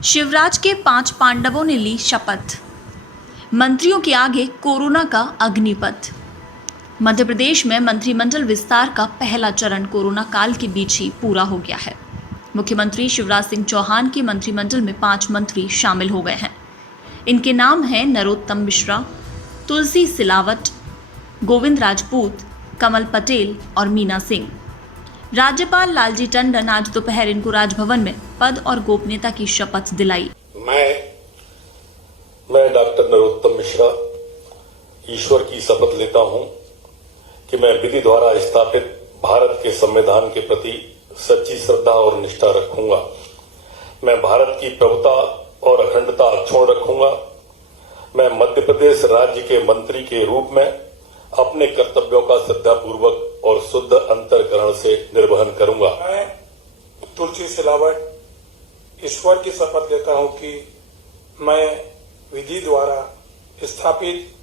शिवराज के 5 पांडवों ने ली शपथ। मंत्रियों के आगे कोरोना का अग्निपथ। मध्य प्रदेश में मंत्रिमंडल विस्तार का पहला चरण कोरोना काल के बीच ही पूरा हो गया है। मुख्यमंत्री शिवराज सिंह चौहान के मंत्रिमंडल में 5 मंत्री शामिल हो गए हैं। इनके नाम हैं नरोत्तम मिश्रा, तुलसी सिलावट, गोविंद राजपूत, कमल पटेल और मीना सिंह। राज्यपाल लालजी टंडन आज दोपहर इनको राजभवन में पद और गोपनीयता की शपथ दिलाई। मैं डॉक्टर नरोत्तम मिश्रा ईश्वर की शपथ लेता हूं कि मैं विधि द्वारा स्थापित भारत के संविधान के प्रति सच्ची श्रद्धा और निष्ठा रखूंगा। मैं भारत की प्रभुता और अखंडता अक्षुण्ण रखूंगा। मैं मध्य प्रदेश राज्य के मंत्री के रूप में अपने कर्तव्यों का श्रद्धापूर्वक और शुद्ध अंतःकरण से निर्वहन करूंगा। मैं तुलसी सिलावट ईश्वर की शपथ लेता हूं कि मैं विधि द्वारा स्थापित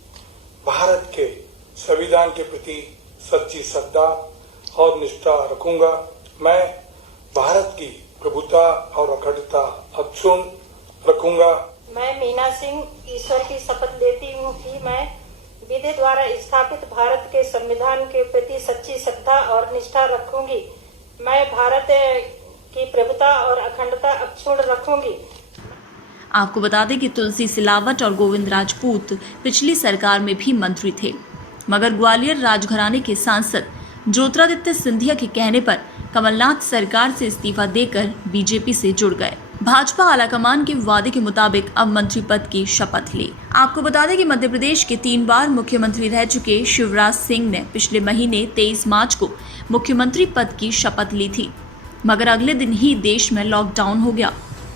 भारत के संविधान के प्रति सच्ची श्रद्धा और निष्ठा रखूंगा। मैं भारत की प्रभुता और अखंडता अक्षुण्ण रखूंगा। मैं मीना सिंह ईश्वर की शपथ लेती हूं कि मैं विधि द्वारा स्थापित भारत के संविधान के प्रति सच्ची श्रद्धा और निष्ठा रखूंगी। मैं भारत की प्रभुता और अखंडता अक्षुण्ण रखूंगी। आपको बता दें कि तुलसी सिलावट और गोविंद राजपूत पिछली सरकार में भी मंत्री थे, मगर ग्वालियर राजघराने के सांसद ज्योतिरादित्य सिंधिया के कहने पर कमलनाथ सरकार से इस्तीफा देकर बीजेपी से जुड़ गए। भाजपा आलाकमान के वादे के मुताबिक अब मंत्री पद की शपथ ली। आपको बता दें कि मध्य प्रदेश के 3 बार मुख्यमंत्री रह चुके शिवराज सिंह ने पिछले महीने 23 मार्च को मुख्यमंत्री पद की शपथ ली थी, मगर अगले दिन ही देश में लॉकडाउन हो गया।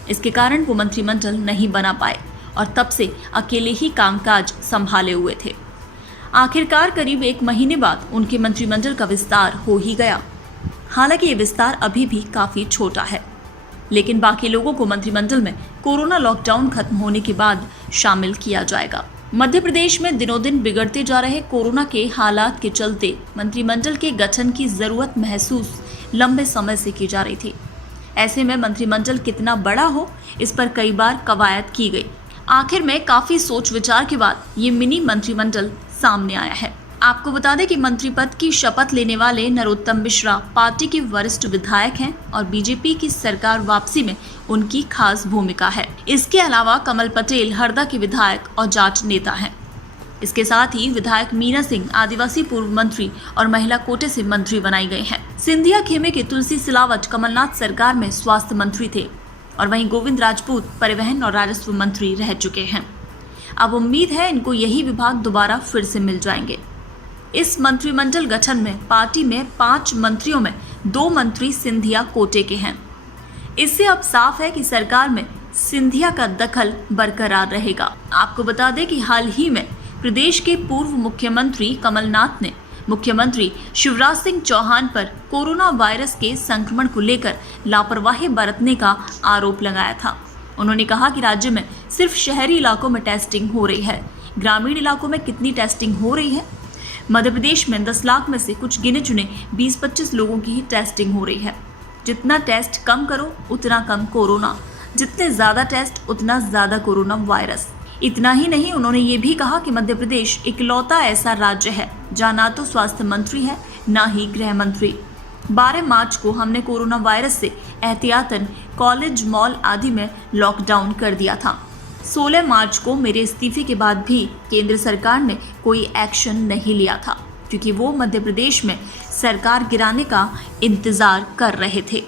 इसके कारण वो मंत्रिमंडल नहीं बना पाए और तब से अकेले ही कामकाज संभाले हुए थे। आखिरकार करीब 1 महीने बाद उनके मंत्रिमंडल का विस्तार हो ही गया। हालांकि ये विस्तार अभी भी काफी छोटा है, लेकिन बाकी लोगों को मंत्रिमंडल में कोरोना लॉकडाउन खत्म होने के बाद शामिल किया जाएगा। मध्य प्रदेश में दिनों दिन बिगड़ते जा रहे कोरोना के हालात के चलते मंत्रिमंडल के गठन की जरूरत महसूस लंबे समय से की जा रही थी। ऐसे में मंत्रिमंडल कितना बड़ा हो, इस पर कई बार कवायद की गई। आखिर में काफी सोच विचार के बाद ये मिनी मंत्रिमंडल सामने आया है। आपको बता दें कि मंत्री पद की शपथ लेने वाले नरोत्तम मिश्रा पार्टी के वरिष्ठ विधायक हैं और बीजेपी की सरकार वापसी में उनकी खास भूमिका है। इसके अलावा कमल पटेल हरदा के विधायक और जाट नेता हैं। इसके साथ ही विधायक मीना सिंह आदिवासी पूर्व मंत्री और महिला कोटे से मंत्री बनाई गई हैं। सिंधिया खेमे के तुलसी सिलावट कमलनाथ सरकार में स्वास्थ्य मंत्री थे और वहीं गोविंद राजपूत परिवहन और राजस्व मंत्री रह चुके हैं। अब उम्मीद है इनको यही विभाग दोबारा फिर से मिल जाएंगे। इस मंत्रिमंडल गठन में पार्टी में 5 मंत्रियों में 2 मंत्री सिंधिया कोटे के हैं। इससे अब साफ है कि सरकार में सिंधिया का दखल बरकरार रहेगा। आपको बता दें कि हाल ही में प्रदेश के पूर्व मुख्यमंत्री कमलनाथ ने मुख्यमंत्री शिवराज सिंह चौहान पर कोरोना वायरस के संक्रमण को लेकर लापरवाही बरतने का आरोप लगाया था। उन्होंने कहा कि राज्य में सिर्फ शहरी इलाकों में टेस्टिंग हो रही है, ग्रामीण इलाकों में कितनी टेस्टिंग हो रही है? मध्य प्रदेश में 10 लाख में से कुछ गिने चुने 20-25 लोगों की ही टेस्टिंग हो रही है। जितना टेस्ट कम करो उतना कम कोरोना, जितने ज़्यादा टेस्ट उतना ज़्यादा कोरोना वायरस। इतना ही नहीं, उन्होंने ये भी कहा कि मध्य प्रदेश इकलौता ऐसा राज्य है जहाँ ना तो स्वास्थ्य मंत्री है ना ही गृह मंत्री। 12 मार्च को हमने कोरोना वायरस से एहतियातन कॉलेज, मॉल आदि में लॉकडाउन कर दिया था। 16 मार्च को मेरे इस्तीफे के बाद भी केंद्र सरकार ने कोई एक्शन नहीं लिया था, क्योंकि वो मध्य प्रदेश में सरकार गिराने का इंतजार कर रहे थे।